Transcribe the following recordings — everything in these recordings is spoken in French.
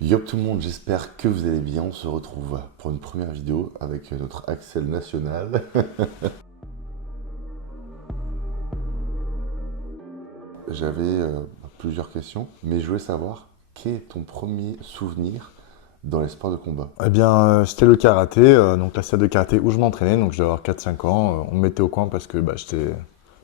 Yo tout le monde, j'espère que vous allez bien. On se retrouve pour une première vidéo avec notre Axel national. J'avais plusieurs questions, mais je voulais savoir quel est ton premier souvenir dans les sports de combat? Eh bien, c'était le karaté, donc la salle de karaté où je m'entraînais, donc je devais avoir 4-5 ans. On me mettait au coin parce que j'étais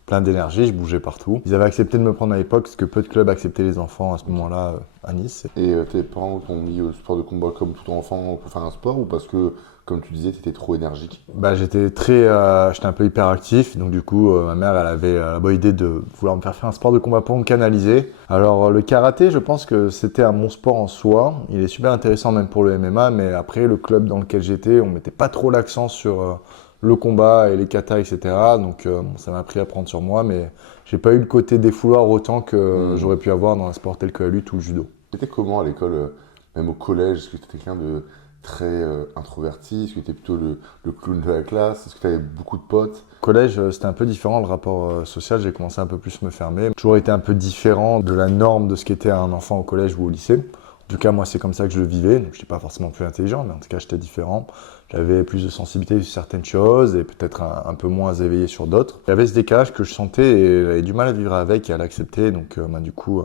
plein d'énergie, je bougeais partout. Ils avaient accepté de me prendre à l'époque parce que peu de clubs acceptaient les enfants à ce moment-là à Nice. Et tes parents t'ont mis au sport de combat comme tout enfant pour faire un sport ou parce que, comme tu disais, tu étais trop énergique? J'étais un peu hyperactif, donc du coup, ma mère, elle avait la bonne idée de vouloir me faire un sport de combat pour me canaliser. Alors, le karaté, je pense que c'était un bon sport en soi. Il est super intéressant même pour le MMA, mais après, le club dans lequel j'étais, on mettait pas trop l'accent sur le combat et les katas, etc. Donc, bon, ça m'a appris à prendre sur moi, mais j'ai pas eu le côté défouloir autant que j'aurais pu avoir dans un sport tel que la lutte ou le judo. C'était comment à l'école, même au collège? Est-ce que tu étais quelqu'un de très introverti? Est-ce que tu étais plutôt le clown de la classe? Est-ce que tu avais beaucoup de potes? Collège, c'était un peu différent, le rapport social, j'ai commencé un peu plus me fermer. J'ai toujours été un peu différent de la norme de ce qu'était un enfant au collège ou au lycée. En tout cas, moi, c'est comme ça que je le vivais. Donc, je n'étais pas forcément plus intelligent, mais en tout cas, j'étais différent. J'avais plus de sensibilité sur certaines choses et peut-être un peu moins éveillé sur d'autres. Il y avait ce décalage que je sentais et j'avais du mal à vivre avec et à l'accepter. Donc, du coup,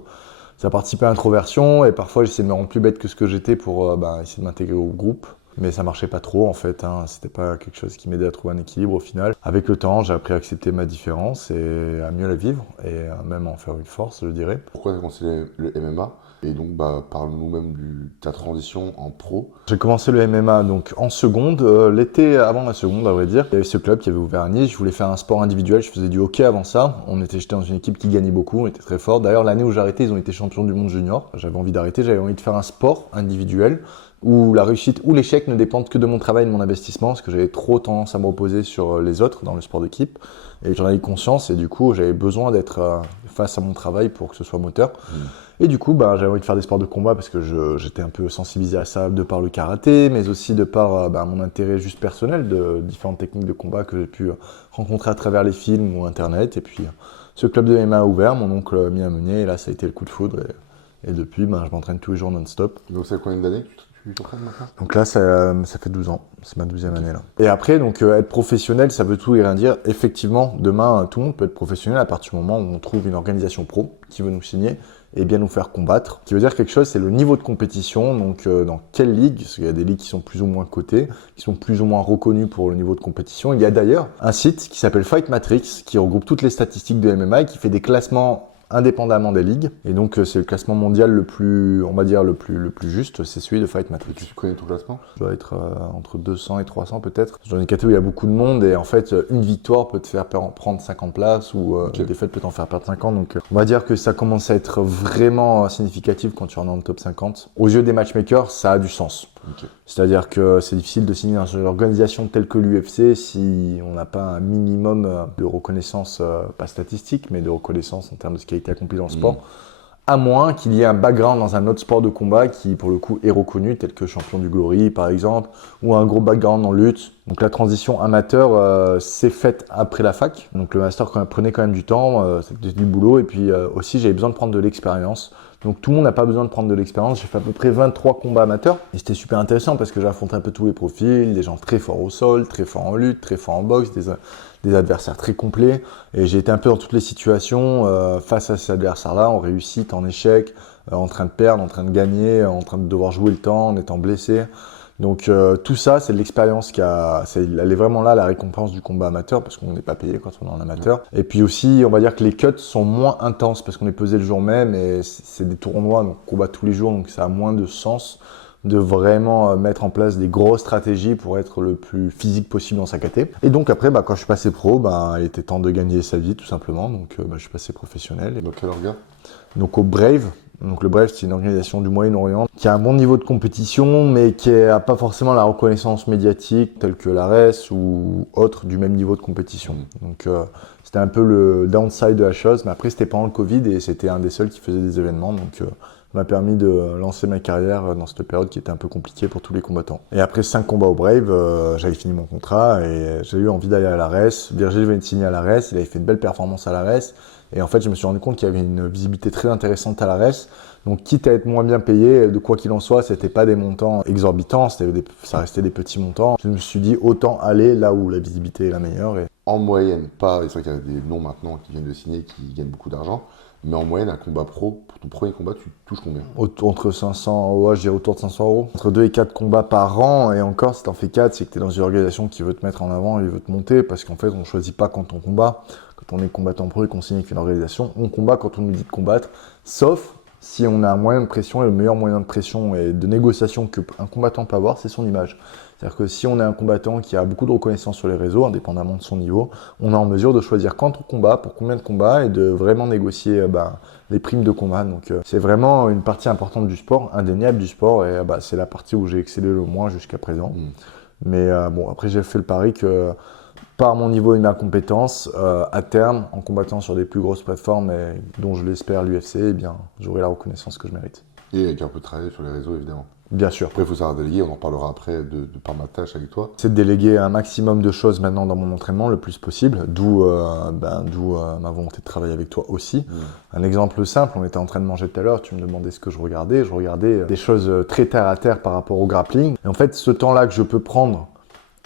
ça participait à l'introversion et parfois, j'essayais de me rendre plus bête que ce que j'étais pour essayer de m'intégrer au groupe. Mais ça marchait pas trop en fait, hein. C'était pas quelque chose qui m'aidait à trouver un équilibre au final. Avec le temps, j'ai appris à accepter ma différence et à mieux la vivre et à même en faire une force, je dirais. Pourquoi tu as commencé le MMA? Et donc, parle-nous même de ta transition en pro. J'ai commencé le MMA donc en seconde, l'été avant la seconde à vrai dire. Il y avait ce club qui avait ouvert à Nice, je voulais faire un sport individuel, je faisais du hockey avant ça. J'étais dans une équipe qui gagnait beaucoup, on était très fort. D'ailleurs l'année où j'ai arrêté, ils ont été champions du monde junior. J'avais envie d'arrêter, j'avais envie de faire un sport individuel où la réussite ou l'échec ne dépendent que de mon travail et de mon investissement, parce que j'avais trop tendance à me reposer sur les autres dans le sport d'équipe. Et j'en avais conscience et du coup j'avais besoin d'être face à mon travail pour que ce soit moteur. Et du coup, j'avais envie de faire des sports de combat parce que j'étais un peu sensibilisé à ça de par le karaté, mais aussi de par mon intérêt juste personnel de différentes techniques de combat que j'ai pu rencontrer à travers les films ou Internet. Et puis, ce club de MMA a ouvert, mon oncle m'y a mené, et là, ça a été le coup de foudre. Et depuis, je m'entraîne tous les jours non-stop. Donc, c'est combien d'années que tu t'entraînes maintenant? Donc là, ça fait 12 ans. C'est ma 12e année là. Et après, donc être professionnel, ça veut tout et rien dire. Effectivement, demain, tout le monde peut être professionnel à partir du moment où on trouve une organisation pro qui veut nous signer et bien nous faire combattre. Ce qui veut dire quelque chose, c'est le niveau de compétition. Donc dans quelle ligue? Parce qu'il y a des ligues qui sont plus ou moins cotées, qui sont plus ou moins reconnues pour le niveau de compétition. Il y a d'ailleurs un site qui s'appelle Fight Matrix, qui regroupe toutes les statistiques de MMA et qui fait des classements indépendamment des ligues. Et donc, c'est le classement mondial le plus, on va dire, le plus juste, c'est celui de Fight Matrix. Tu connais ton classement? Je dois être entre 200 et 300 peut-être. Dans une catégorie où il y a beaucoup de monde et en fait, une victoire peut te faire prendre 50 places ou une défaite peut t'en faire perdre 50. Donc, on va dire que ça commence à être vraiment significatif quand tu rentres dans le top 50. Aux yeux des matchmakers, ça a du sens. C'est-à-dire que c'est difficile de signer dans une organisation telle que l'UFC si on n'a pas un minimum de reconnaissance, pas statistique, mais de reconnaissance en termes de ce qui a été accompli dans le sport. À moins qu'il y ait un background dans un autre sport de combat qui, pour le coup, est reconnu, tel que champion du Glory, par exemple, ou un gros background en lutte. Donc la transition amateur s'est faite après la fac. Donc le master prenait quand même du temps, c'était du boulot, et puis aussi j'avais besoin de prendre de l'expérience. Donc tout le monde n'a pas besoin de prendre de l'expérience. J'ai fait à peu près 23 combats amateurs. Et c'était super intéressant parce que j'ai affronté un peu tous les profils, des gens très forts au sol, très forts en lutte, très forts en boxe, des adversaires très complets. Et j'ai été un peu dans toutes les situations face à ces adversaires-là, en réussite, en échec, en train de perdre, en train de gagner, en train de devoir jouer le temps, en étant blessé. Donc tout ça, c'est de l'expérience elle est vraiment là, la récompense du combat amateur, parce qu'on n'est pas payé quand on est en amateur. Et puis aussi, on va dire que les cuts sont moins intenses, parce qu'on est pesé le jour même, et c'est des tournois, donc on combat tous les jours, donc ça a moins de sens de vraiment mettre en place des grosses stratégies pour être le plus physique possible dans sa caté. Et donc après, quand je suis passé pro, il était temps de gagner sa vie tout simplement, donc je suis passé professionnel. Donc quel organe? Donc au Brave. Donc le Brave, c'est une organisation du Moyen-Orient qui a un bon niveau de compétition, mais qui n'a pas forcément la reconnaissance médiatique telle que l'ARES ou autre du même niveau de compétition. Donc c'était un peu le downside de la chose, mais après c'était pendant le Covid et c'était un des seuls qui faisait des événements, donc m'a permis de lancer ma carrière dans cette période qui était un peu compliquée pour tous les combattants. Et après 5 combats au Brave, j'avais fini mon contrat et j'ai eu envie d'aller à l'Ares. Virgil venait de signer à l'Ares, il avait fait une belle performance à l'Ares. Et en fait, je me suis rendu compte qu'il y avait une visibilité très intéressante à l'Ares. Donc, quitte à être moins bien payé, de quoi qu'il en soit, c'était pas des montants exorbitants, ça restait des petits montants. Je me suis dit, autant aller là où la visibilité est la meilleure. Et... En moyenne, pas, c'est vrai qu'il y a des noms maintenant qui viennent de signer, qui gagnent beaucoup d'argent, mais en moyenne, un combat pro, pour ton premier combat, tu touches combien? Entre 500, ouais, je dirais autour de 500 euros. Entre 2 et 4 combats par an, et encore, si t'en fais 4, c'est que t'es dans une organisation qui veut te mettre en avant, il veut te monter, parce qu'en fait, on choisit pas quand on combat. Quand on est combattant pro et qu'on signe avec une organisation, on combat quand on nous dit de combattre, sauf si on a un moyen de pression, et le meilleur moyen de pression et de négociation qu'un combattant peut avoir, c'est son image. C'est-à-dire que si on est un combattant qui a beaucoup de reconnaissance sur les réseaux, indépendamment de son niveau, on est en mesure de choisir quand on combat, pour combien de combats, et de vraiment négocier les primes de combat. Donc c'est vraiment une partie importante du sport, indéniable du sport, et c'est la partie où j'ai excellé le moins jusqu'à présent. Mais bon, après j'ai fait le pari que par mon niveau et ma compétence, à terme, en combattant sur des plus grosses plateformes, et dont je l'espère l'UFC, eh bien, j'aurai la reconnaissance que je mérite. Et avec un peu de travail sur les réseaux, évidemment. Bien sûr. Après, il faut savoir déléguer, on en parlera après de par ma tâche avec toi. C'est de déléguer un maximum de choses maintenant dans mon entraînement, le plus possible, d'où ma volonté de travailler avec toi aussi. Un exemple simple, on était en train de manger tout à l'heure, tu me demandais ce que je regardais des choses très terre à terre par rapport au grappling. Et en fait, ce temps-là que je peux prendre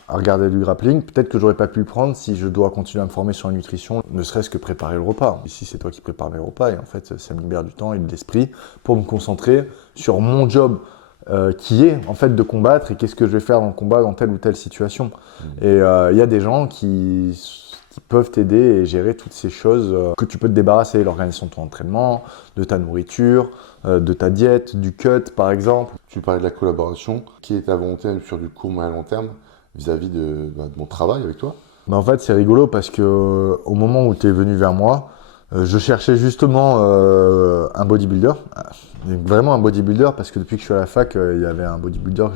à regarder du grappling, peut-être que j'aurais pas pu le prendre si je dois continuer à me former sur la nutrition, ne serait-ce que préparer le repas. Ici, c'est toi qui prépares mes repas et en fait, ça me libère du temps et de l'esprit pour me concentrer sur mon job qui est en fait de combattre et qu'est-ce que je vais faire dans le combat dans telle ou telle situation. Et il y a des gens qui peuvent t'aider et gérer toutes ces choses que tu peux te débarrasser, l'organisation de ton entraînement, de ta nourriture, de ta diète, du cut par exemple. Tu parlais de la collaboration, qui est ta volonté sur du court moyen long terme vis-à-vis de mon travail avec toi? En fait, c'est rigolo parce que au moment où tu es venu vers moi, je cherchais justement un bodybuilder, vraiment un bodybuilder, parce que depuis que je suis à la fac, il y avait un bodybuilder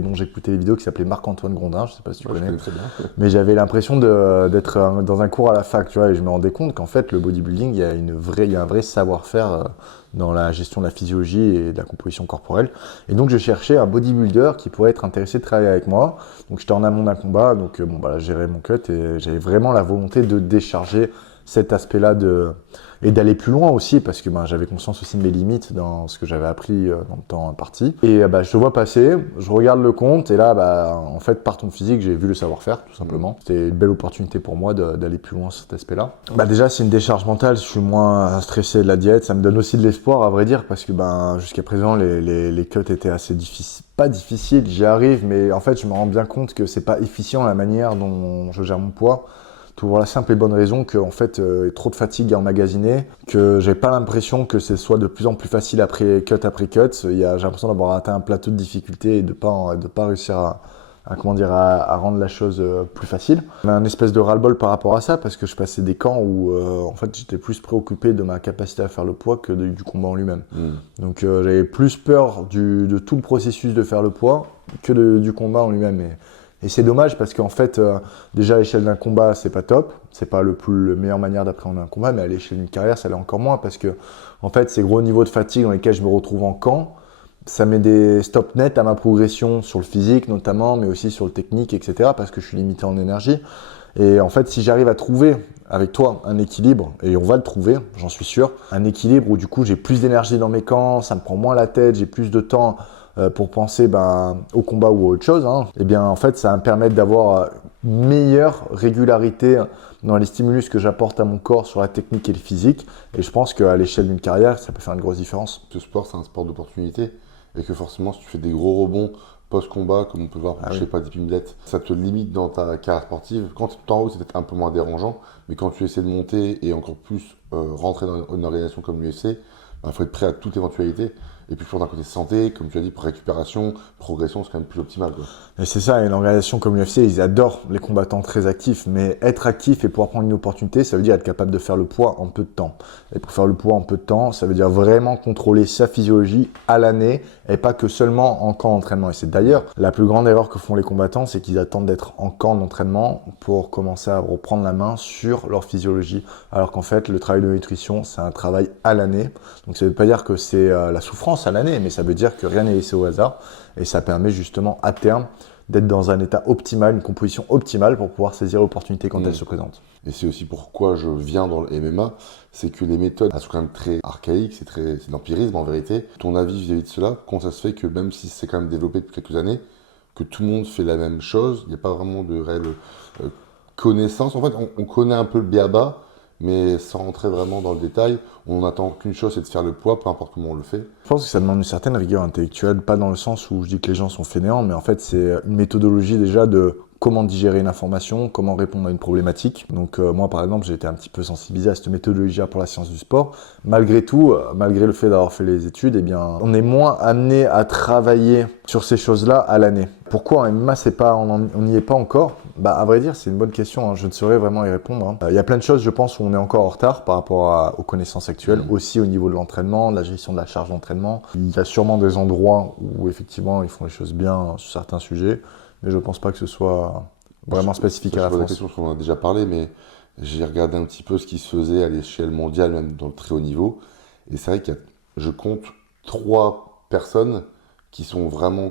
dont j'écoutais les vidéos qui s'appelait Marc-Antoine Grondin, je sais pas si tu connais. Je connais très bien. Mais j'avais l'impression d'être dans un cours à la fac, tu vois, et je me rendais compte qu'en fait, le bodybuilding, il y a un vrai savoir-faire dans la gestion de la physiologie et de la composition corporelle. Et donc, je cherchais un bodybuilder qui pourrait être intéressé de travailler avec moi. Donc, j'étais en amont d'un combat, donc je gérais mon cut et j'avais vraiment la volonté de décharger cet aspect-là et d'aller plus loin aussi parce que j'avais conscience aussi de mes limites dans ce que j'avais appris dans le temps imparti. Et je te vois passer, je regarde le compte et là, en fait, par ton physique, j'ai vu le savoir-faire tout simplement. C'était une belle opportunité pour moi d'aller plus loin sur cet aspect-là. Déjà, c'est une décharge mentale, je suis moins stressé de la diète, ça me donne aussi de l'espoir à vrai dire parce que jusqu'à présent, les cuts étaient assez difficiles. Pas difficile, j'y arrive, mais en fait, je me rends bien compte que c'est pas efficient la manière dont je gère mon poids. Pour la simple et bonne raison que en fait, il y a trop de fatigue à emmagasiner, que j'ai pas l'impression que ce soit de plus en plus facile après cut. J'ai l'impression d'avoir atteint un plateau de difficulté et de pas réussir à rendre la chose plus facile. J'ai un espèce de ras-le-bol par rapport à ça parce que je passais des camps où en fait j'étais plus préoccupé de ma capacité à faire le poids que du combat en lui-même. Donc j'avais plus peur de tout le processus de faire le poids que du combat en lui-même. Et c'est dommage parce qu'en fait, déjà à l'échelle d'un combat, c'est pas top. C'est pas la meilleure manière d'appréhender un combat, mais à l'échelle d'une carrière, ça l'est encore moins parce que, en fait, ces gros niveaux de fatigue dans lesquels je me retrouve en camp, ça met des stops nets à ma progression sur le physique notamment, mais aussi sur le technique, etc. parce que je suis limité en énergie. Et en fait, si j'arrive à trouver avec toi un équilibre, et on va le trouver, j'en suis sûr, un équilibre où du coup j'ai plus d'énergie dans mes camps, ça me prend moins la tête, j'ai plus de temps pour penser au combat ou à autre chose, et bien en fait ça va me permettre d'avoir une meilleure régularité dans les stimulus que j'apporte à mon corps sur la technique et le physique. Et je pense qu'à l'échelle d'une carrière, ça peut faire une grosse différence. Ce sport, c'est un sport d'opportunité et que forcément, si tu fais des gros rebonds post-combat, comme on peut voir, je sais pas, des pimelettes, ça te limite dans ta carrière sportive. Quand tu es en haut, c'est peut-être un peu moins dérangeant, mais quand tu essaies de monter et encore plus rentrer dans une organisation comme l'UFC, il faut être prêt à toute éventualité. Et puis, d'un côté santé, comme tu as dit, pour récupération, progression, c'est quand même plus optimal, quoi. Et c'est ça, une organisation comme l'UFC, ils adorent les combattants très actifs. Mais être actif et pouvoir prendre une opportunité, ça veut dire être capable de faire le poids en peu de temps. Et pour faire le poids en peu de temps, ça veut dire vraiment contrôler sa physiologie à l'année et pas que seulement en camp d'entraînement. Et c'est d'ailleurs la plus grande erreur que font les combattants, c'est qu'ils attendent d'être en camp d'entraînement pour commencer à reprendre la main sur leur physiologie. Alors qu'en fait, le travail de nutrition, c'est un travail à l'année. Donc ça veut pas dire que c'est la souffrance. commence à l'année, mais ça veut dire que rien n'est laissé au hasard. Et ça permet justement à terme d'être dans un état optimal, une composition optimale pour pouvoir saisir l'opportunité quand elle se présente. Et c'est aussi pourquoi je viens dans le MMA, c'est que les méthodes elles sont quand même très archaïques, c'est de l'empirisme en vérité. Ton avis vis-à-vis de cela, comment ça se fait que même si c'est quand même développé depuis quelques années, que tout le monde fait la même chose, il n'y a pas vraiment de réelle connaissance. En fait, on connaît un peu le b.a.-ba, mais sans rentrer vraiment dans le détail, on n'attend qu'une chose, c'est de faire le poids, peu importe comment on le fait. Je pense que ça demande une certaine rigueur intellectuelle, pas dans le sens où je dis que les gens sont fainéants, mais en fait c'est une méthodologie déjà de comment digérer une information, comment répondre à une problématique. Donc moi par exemple j'ai été un petit peu sensibilisé à cette méthodologie pour la science du sport. Malgré tout, malgré le fait d'avoir fait les études, eh bien on est moins amené à travailler sur ces choses-là à l'année. Pourquoi en MMA on n'y est pas encore? Bah à vrai dire c'est une bonne question, hein. Je ne saurais vraiment y répondre. Il y a plein de choses je pense où on est encore en retard par rapport aux connaissances actuelles, aussi au niveau de l'entraînement, de la gestion de la charge d'entraînement. Il y a sûrement des endroits où effectivement ils font les choses bien sur certains sujets. Mais je ne pense pas que ce soit vraiment spécifique à la France. La question, parce qu'on en a déjà parlé, mais j'ai regardé un petit peu ce qui se faisait à l'échelle mondiale, même dans le très haut niveau. Et c'est vrai que je compte 3 personnes qui sont vraiment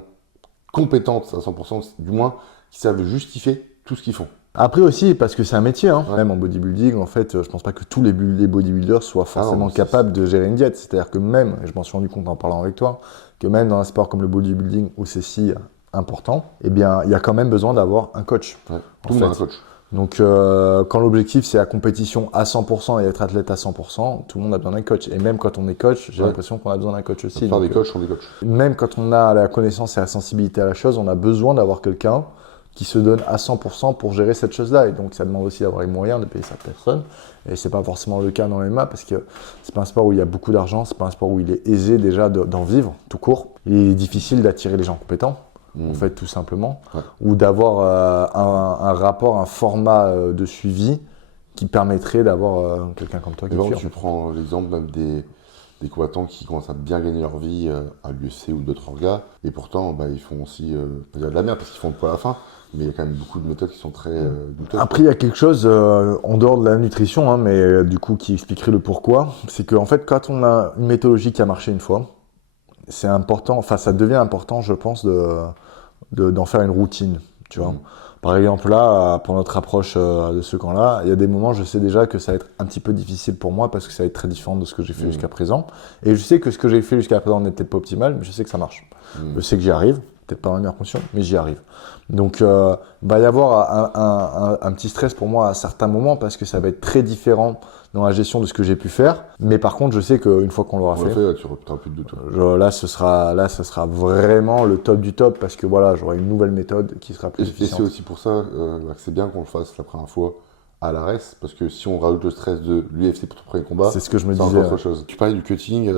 compétentes à 100%, du moins, qui savent justifier tout ce qu'ils font. Après aussi, parce que c'est un métier, hein. Même en bodybuilding, en fait, je pense pas que tous les bodybuilders soient forcément capables de gérer une diète. C'est-à-dire que même, et je m'en suis rendu compte en parlant avec toi, que même dans un sport comme le bodybuilding, où c'est si important, eh bien, il y a quand même besoin d'avoir un coach. Ouais, tout le monde a un coach. Donc, quand l'objectif c'est la compétition à 100% et être athlète à 100%, tout le monde a besoin d'un coach. Et même quand on est coach, j'ai l'impression qu'on a besoin d'un coach aussi. La plupart des coachs sont des coachs. Même quand on a la connaissance et la sensibilité à la chose, on a besoin d'avoir quelqu'un qui se donne à 100% pour gérer cette chose-là. Et donc, ça demande aussi d'avoir les moyens de payer cette personne. Et c'est pas forcément le cas dans le MMA parce que c'est pas un sport où il y a beaucoup d'argent, c'est pas un sport où il est aisé déjà d'en vivre, tout court. Il est difficile d'attirer les gens compétents. En fait, tout simplement, ou d'avoir un rapport, un format de suivi qui permettrait d'avoir quelqu'un comme toi qui le suit. Tu prends l'exemple même des combattants qui commencent à bien gagner leur vie à l'UFC ou d'autres orgas, et pourtant ils font aussi de la merde parce qu'ils font le poids à la fin, mais il y a quand même beaucoup de méthodes qui sont très douteuses. Après, il y a quelque chose en dehors de la nutrition, hein, mais du coup qui expliquerait le pourquoi, c'est qu'en fait, quand on a une méthodologie qui a marché une fois, c'est important, enfin ça devient important, je pense, d'en faire une routine, tu vois. Par exemple, là, pour notre approche de ce camp-là, il y a des moments, je sais déjà que ça va être un petit peu difficile pour moi parce que ça va être très différent de ce que j'ai fait jusqu'à présent. Et je sais que ce que j'ai fait jusqu'à présent n'est peut-être pas optimal, mais je sais que ça marche. Je sais que j'y arrive, peut-être pas dans la meilleure condition, mais j'y arrive. Donc, va y avoir un petit stress pour moi à certains moments parce que ça va être très différent dans la gestion de ce que j'ai pu faire. Mais par contre, je sais qu'une fois qu'on l'aura fait, tu n'auras plus de doute. Là, ce sera vraiment le top du top parce que voilà, j'aurai une nouvelle méthode qui sera plus efficiente. Et c'est aussi pour ça que c'est bien qu'on le fasse la première fois à la reste, parce que si on rajoute le stress de l'UFC pour ton premier combat, c'est ce que je me disais. C'est autre chose. Tu parlais du cutting,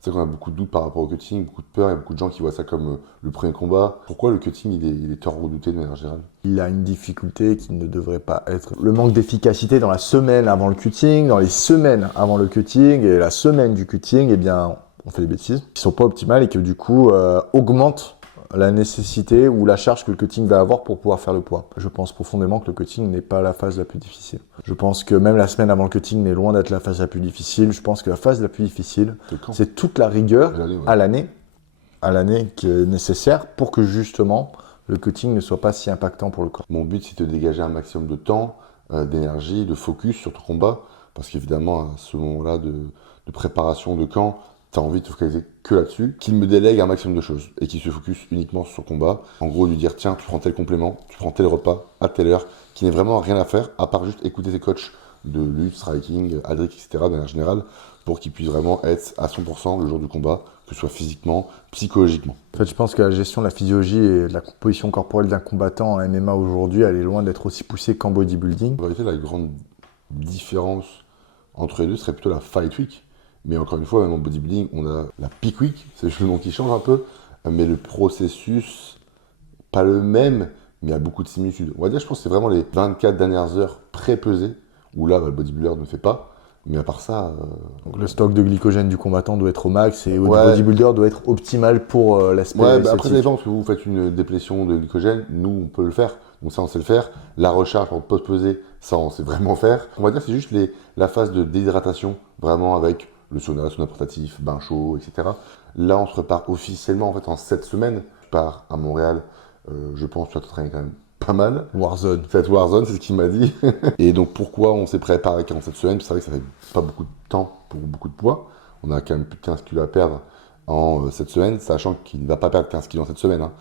c'est qu'on a beaucoup de doutes par rapport au cutting, beaucoup de peur, il y a beaucoup de gens qui voient ça comme le premier combat. Pourquoi le cutting, il est tort redouté de manière générale? Il a une difficulté qui ne devrait pas être le manque d'efficacité dans la semaine avant le cutting, dans les semaines avant le cutting et la semaine du cutting, eh bien, on fait des bêtises qui sont pas optimales et qui du coup augmentent la nécessité ou la charge que le cutting va avoir pour pouvoir faire le poids. Je pense profondément que le cutting n'est pas la phase la plus difficile. Je pense que même la semaine avant le cutting n'est loin d'être la phase la plus difficile. Je pense que la phase la plus difficile, c'est toute la rigueur à l'année qui est nécessaire pour que justement le cutting ne soit pas si impactant pour le corps. Mon but, c'est de dégager un maximum de temps, d'énergie, de focus sur ton combat, parce qu'évidemment, à ce moment-là de préparation de camp, tu as envie de te focaliser que là-dessus, qu'il me délègue un maximum de choses et qu'il se focus uniquement sur son combat. En gros, lui dire, tiens, tu prends tel complément, tu prends tel repas à telle heure, qui n'est vraiment rien à faire, à part juste écouter tes coachs de lutte, striking, adric, etc., de manière générale, pour qu'il puisse vraiment être à 100% le jour du combat, que ce soit physiquement, psychologiquement. En fait, je pense que la gestion de la physiologie et de la composition corporelle d'un combattant en MMA aujourd'hui, elle est loin d'être aussi poussée qu'en bodybuilding. En vérité, la grande différence entre les deux serait plutôt la fight week. Mais encore une fois, même en bodybuilding, on a la peak week, c'est juste le nom qui change un peu, mais le processus, pas le même, mais il y a beaucoup de similitudes. On va dire, je pense que c'est vraiment les 24 dernières heures pré-pesées, où là, le bodybuilder ne fait pas. Mais à part ça... Donc le stock de glycogène du combattant doit être au max et le bodybuilder doit être optimal pour l'aspect esthétique. Après, ça dépend, parce que vous faites une déplétion de glycogène, nous, on peut le faire. Donc ça, on sait le faire. La recharge pour post-peser, ça, on sait vraiment faire. On va dire, c'est juste la phase de déshydratation, vraiment avec le sauna portatif, bain chaud, etc. Là, on se prépare officiellement en fait en 7 semaines. Je pars à Montréal, je pense que tu vas t'entraîner quand même pas mal. Warzone. Cette Warzone, c'est ce qu'il m'a dit. Et donc pourquoi on s'est préparé 47 semaines? C'est vrai que ça fait pas beaucoup de temps pour beaucoup de poids. On a quand même plus de 15 kilos à perdre en cette semaine, sachant qu'il ne va pas perdre 15 kilos en cette semaine. Hein.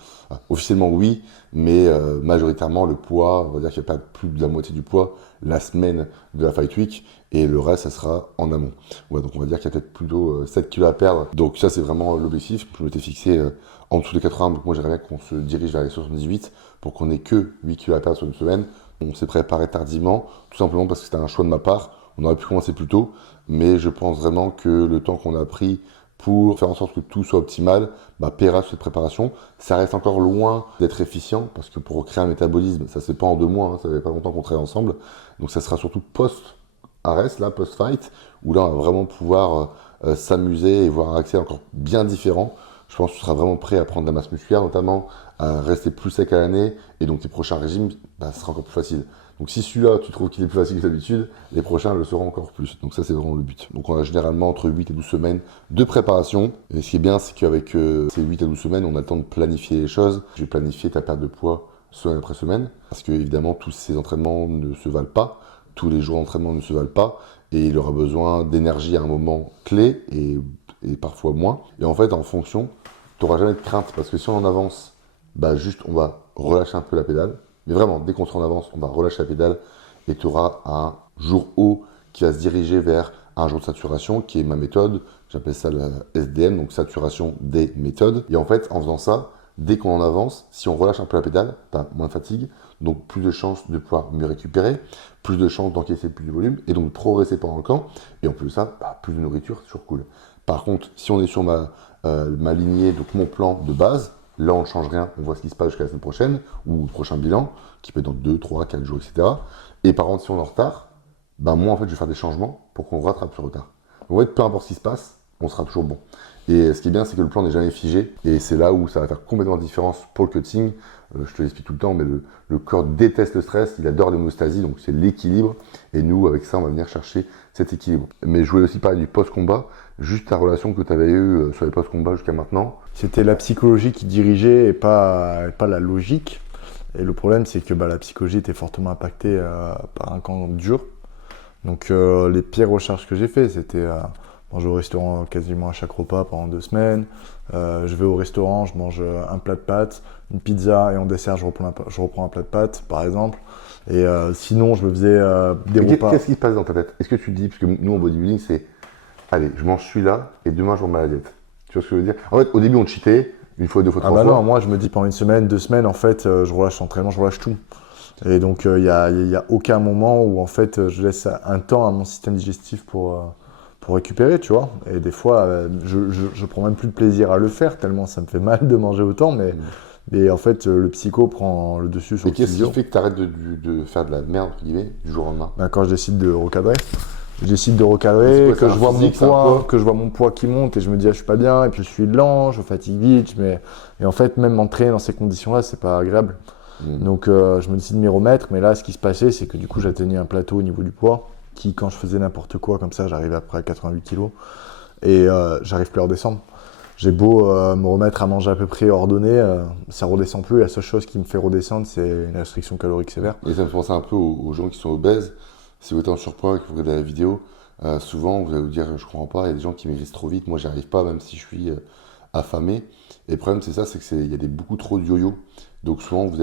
Officiellement oui, mais majoritairement le poids, on va dire qu'il va perdre plus de la moitié du poids la semaine de la Fight Week, et le reste, ça sera en amont. Ouais, donc on va dire qu'il y a peut-être plutôt 7 kilos à perdre. Donc ça, c'est vraiment l'objectif. Je m'étais fixé en dessous des 80, donc moi j'aimerais bien qu'on se dirige vers les 78 pour qu'on ait que 8 kilos à perdre sur une semaine. On s'est préparé tardivement, tout simplement parce que c'était un choix de ma part. On aurait pu commencer plus tôt, mais je pense vraiment que le temps qu'on a pris pour faire en sorte que tout soit optimal, paiera cette préparation. Ça reste encore loin d'être efficient, parce que pour créer un métabolisme, ça c'est pas en 2 mois, hein, ça fait pas longtemps qu'on travaille ensemble. Donc ça sera surtout post-arrest, là, post-fight, où là on va vraiment pouvoir s'amuser et voir un accès encore bien différent. Je pense que tu seras vraiment prêt à prendre de la masse musculaire, notamment à rester plus sec à l'année, et donc tes prochains régimes, ça sera encore plus facile. Donc si celui-là, tu trouves qu'il est plus facile que d'habitude, les prochains le seront encore plus. Donc ça, c'est vraiment le but. Donc on a généralement entre 8 et 12 semaines de préparation. Et ce qui est bien, c'est qu'avec ces 8 à 12 semaines, on a le temps de planifier les choses. Je vais planifier ta perte de poids semaine après semaine, parce que évidemment, tous ces entraînements ne se valent pas. Tous les jours d'entraînement ne se valent pas. Et il aura besoin d'énergie à un moment clé, et parfois moins. Et en fait, en fonction, tu n'auras jamais de crainte, parce que si on en avance, juste on va relâcher un peu la pédale. Mais vraiment, dès qu'on sera en avance, on va relâcher la pédale et tu auras un jour haut qui va se diriger vers un jour de saturation, qui est ma méthode. J'appelle ça la SDM, donc saturation des méthodes. Et en fait, en faisant ça, dès qu'on en avance, si on relâche un peu la pédale, moins de fatigue, donc plus de chances de pouvoir mieux récupérer, plus de chances d'encaisser plus de volume et donc de progresser pendant le camp. Et en plus de ça, plus de nourriture, c'est toujours cool. Par contre, si on est sur ma lignée, donc mon plan de base, là, on ne change rien, on voit ce qui se passe jusqu'à la semaine prochaine, ou au prochain bilan, qui peut être dans 2, 3, 4 jours, etc. Et par contre, si on est en retard, moi, en fait, je vais faire des changements pour qu'on rattrape ce retard. Donc, en fait, peu importe ce qui se passe, on sera toujours bon. Et ce qui est bien, c'est que le plan n'est jamais figé, et c'est là où ça va faire complètement la différence pour le cutting. Je te l'explique tout le temps, mais le corps déteste le stress, il adore l'hémostasie, donc c'est l'équilibre. Et nous, avec ça, on va venir chercher cet équilibre. Mais je voulais aussi parler du post-combat, juste ta relation que tu avais eue sur les post-combats jusqu'à maintenant. C'était la psychologie qui dirigeait et pas la logique. Et le problème, c'est que la psychologie était fortement impactée par un camp dur. Donc les pires recherches que j'ai fait, c'était manger au restaurant quasiment à chaque repas pendant 2 semaines. Je vais au restaurant, je mange un plat de pâtes, une pizza et en dessert, je reprends un plat de pâtes, par exemple. Et sinon, je me faisais des repas. Qu'est-ce qui se passe dans ta tête? Est-ce que tu te dis, parce que nous en bodybuilding, c'est allez, je mange celui-là et demain, je remets la diète. Tu vois ce que je veux dire? En fait, au début, on cheatait, 1 fois, 2 fois, 3 fois. Non, moi, je me dis pendant 1 semaine, 2 semaines, en fait, je relâche l'entraînement, je relâche tout. Et donc, il y a aucun moment où, en fait, je laisse un temps à mon système digestif pour récupérer, tu vois. Et des fois, je prends même plus de plaisir à le faire, tellement ça me fait mal de manger autant, mais en fait, le psycho prend le dessus sur le physio. Mais qu'est-ce qui fait que tu arrêtes de faire de la merde, entre guillemets, du jour au lendemain? Quand je décide de recadrer. Que je vois mon poids qui monte et je me dis je suis pas bien, et puis je suis lent, je fatigue vite, et en fait même m'entraîner dans ces conditions-là, c'est pas agréable. Donc je me décide de m'y remettre, mais là ce qui se passait, c'est que du coup j'atteignais un plateau au niveau du poids, qui quand je faisais n'importe quoi comme ça, j'arrivais après à 88 kg, et j'arrive plus à redescendre. J'ai beau me remettre à manger à peu près ordonné, ça redescend plus, et la seule chose qui me fait redescendre, c'est une restriction calorique sévère. Et ça me fait penser un peu aux gens qui sont obèses. Si vous êtes en surpoids et que vous regardez la vidéo, souvent vous allez vous dire je comprends pas, il y a des gens qui maigrissent trop vite, moi j'y arrive pas même si je suis affamé. Et le problème c'est ça, c'est qu'il y a beaucoup trop de yo-yo. Donc souvent vous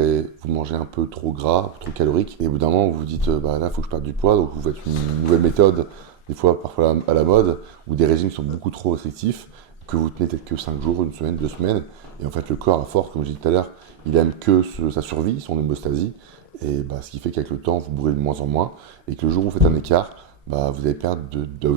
mangez un peu trop gras, trop calorique, et au bout d'un moment vous vous dites là il faut que je perde du poids, donc vous faites une nouvelle méthode, des fois parfois à la mode, ou des régimes qui sont beaucoup trop restrictifs, que vous tenez peut-être que 5 jours, 1 semaine, 2 semaines, et en fait le corps à force, comme je disais tout à l'heure, il aime que sa survie, son hémostasie. Et ce qui fait qu'avec le temps, vous brûlez de moins en moins, et que le jour où vous faites un écart, vous allez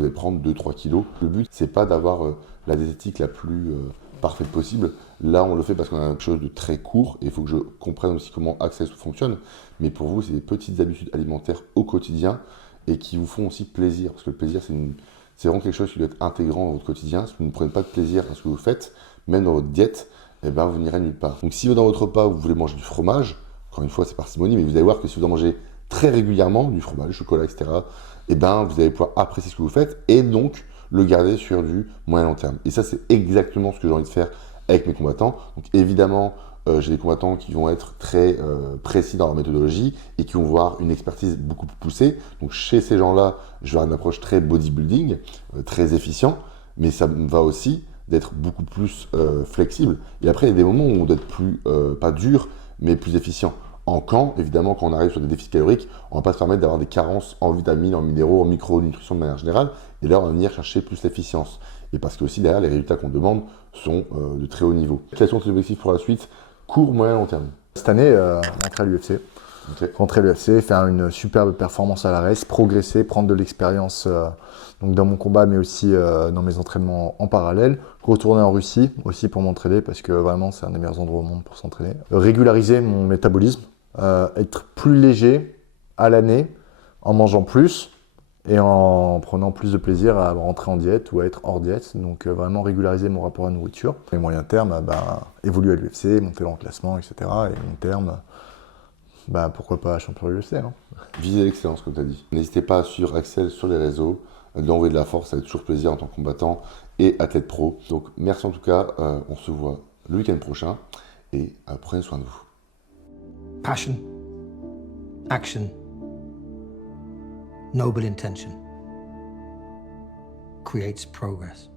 prendre 2-3 kilos. Le but, c'est pas d'avoir la diététique la plus parfaite possible. Là, on le fait parce qu'on a quelque chose de très court, et il faut que je comprenne aussi comment Access fonctionne. Mais pour vous, c'est des petites habitudes alimentaires au quotidien, et qui vous font aussi plaisir. Parce que le plaisir, c'est vraiment quelque chose qui doit être intégrant dans votre quotidien. Si vous ne prenez pas de plaisir à ce que vous faites, même dans votre diète, vous n'irez nulle part. Donc si dans votre repas, vous voulez manger du fromage, encore une fois, c'est parcimonie, mais vous allez voir que si vous en mangez très régulièrement, du fromage, du chocolat, etc., vous allez pouvoir apprécier ce que vous faites, et donc le garder sur du moyen long terme. Et ça, c'est exactement ce que j'ai envie de faire avec mes combattants. Donc évidemment, j'ai des combattants qui vont être très précis dans leur méthodologie et qui vont avoir une expertise beaucoup plus poussée. Donc chez ces gens-là, je vais avoir une approche très bodybuilding, très efficient, mais ça me va aussi d'être beaucoup plus flexible. Et après, il y a des moments où on doit être plus, pas dur, mais plus efficient. En camp, évidemment, quand on arrive sur des défis caloriques, on ne va pas se permettre d'avoir des carences en vitamines, en minéraux, en micronutrition de manière générale. Et là, on va venir chercher plus l'efficience. Et parce que aussi, derrière, les résultats qu'on demande sont de très haut niveau. Quels sont tes objectifs pour la suite? Court, moyen, long terme. Cette année, rentrer à l'UFC. Okay. Rentrer à l'UFC, faire une superbe performance à la race, progresser, prendre de l'expérience donc dans mon combat, mais aussi dans mes entraînements en parallèle. Retourner en Russie aussi pour m'entraîner, parce que vraiment, c'est un des meilleurs endroits au monde pour s'entraîner. Régulariser mon métabolisme, être plus léger à l'année, en mangeant plus et en prenant plus de plaisir à rentrer en diète ou à être hors diète. Donc vraiment régulariser mon rapport à la nourriture. Et moyen terme, évoluer à l'UFC, monter dans le classement, etc. Et long terme, pourquoi pas champion de l'UFC. Hein. Viser l'excellence, comme tu as dit. N'hésitez pas à suivre Axel sur les réseaux, de lui envoyer de la force, ça fait toujours plaisir en tant que combattant et athlète pro. Donc merci en tout cas, on se voit le week-end prochain et prenez soin de vous. Passion, action, noble intention creates progress.